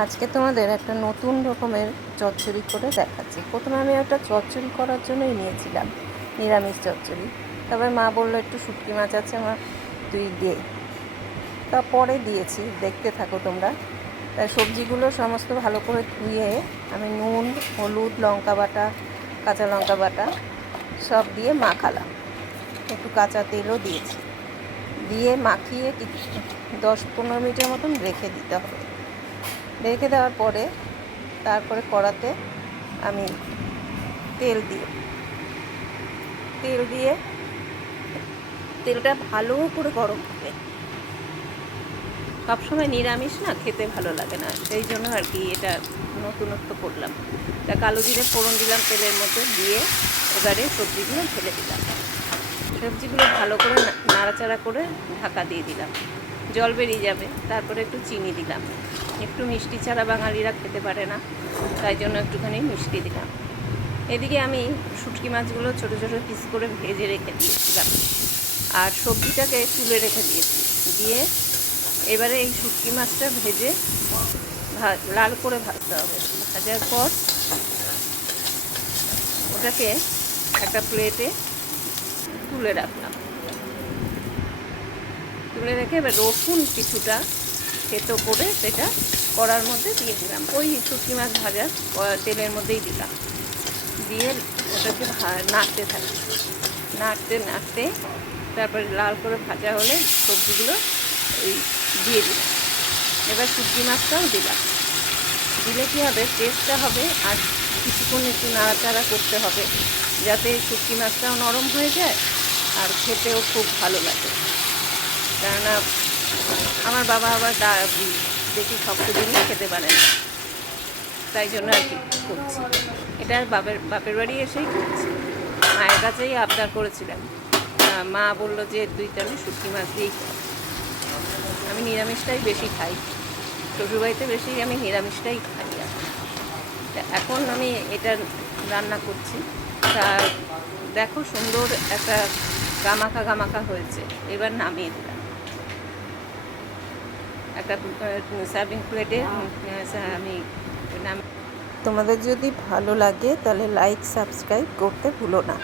আজকে তোমাদের একটা নতুন রকমের চচ্চড়ি করে দেখাচ্ছি। প্রথমে আমি একটা চচ্চড়ি করার জন্যই নিয়েছিলাম, নিরামিষ চচ্চড়ি। তবে মা বললো একটু শুটকি মাছ আছে, আমার তুই দে। তারপরে দিয়েছি, দেখতে থাকো তোমরা। তাই সবজিগুলো সমস্ত ভালো করে ধুয়ে আমি নুন, হলুদ, লঙ্কা বাটা, কাঁচা লঙ্কা বাটা সব দিয়ে মাখালাম। একটু কাঁচা তেলও দিয়েছি, দিয়ে মাখিয়ে 10-15 মিনিটের মতন রেখে দিতে হবে। রেখে দেওয়ার পরে তারপরে কড়াতে আমি তেল দিয়ে তেলটা ভালো করে গরম হবে। সবসময় নিরামিষ না খেতে ভালো লাগে না, সেই জন্য আর কি এটা নতুনত্ব করলাম। তা কালো জিরে ফোড়ন দিলাম তেলের মধ্যে, দিয়ে এবারে সবজিগুলো ঢেলে দিলাম। সবজিগুলো ভালো করে নাড়াচাড়া করে ঢাকা দিয়ে দিলাম, জল বেরিয়ে যাবে। তারপরে একটু চিনি দিলাম, একটু মিষ্টি ছাড়া বাঙালিরা খেতে পারে না, তাই জন্য একটুখানি মিষ্টি দিলাম। এদিকে আমি শুটকি মাছগুলো ছোটো ছোটো পিস করে ভেজে রেখে দিয়েছিলাম, আর সবজিটাকে তুলে রেখে দিয়েছি। দিয়ে এবারে এই শুটকি মাছটা ভেজে লাল করে ভাজতে হবে। ভাজার পর ওটাকে একটা প্লেটে তুলে রাখলাম। তুলে রেখে এবার রসুন কিছুটা থেতো করে সেটা কড়ার মধ্যে দিয়ে দিলাম, ওই শুটকি মাছ ভাজার তেলের মধ্যেই দিলাম। দিয়ে ওটাকে নাড়তে থাকি, নাড়তে তারপরে লাল করে ভাজা হলে সবজিগুলো ওই দিয়ে দিলাম। এবার শুটকি মাছটাও দিলাম। দিলে কী হবে, টেস্টটা হবে, আর কিছুক্ষণ একটু নাড়াচাড়া করতে হবে যাতে শুটকি মাছটাও নরম হয়ে যায় আর খেতেও খুব ভালো লাগে। কেননা আমার বাবা আবার বেশি শক্ত জিনিস খেতে পারে না, তাই জন্য আর কি করছি। এটা বাপের বাড়ি এসেই করছি। মায়ের কাছেই আবদার করেছিলাম, মা বললো যে তুই তাহলে শুটকি মাছ দিয়েই খাই। আমি নিরামিষটাই বেশি খাই, শ্বশুরবাড়িতে বেশি আমি নিরামিষটাই খাই। এখন আমি এটা রান্না করছি। তা দেখো সুন্দর একটা গামাখা হয়েছে। এবার নামিয়ে দিলাম একটা সার্ভিং প্লেটে। আমি তোমাদের যদি ভালো লাগে তাহলে লাইক সাবস্ক্রাইব করতে ভুলো না।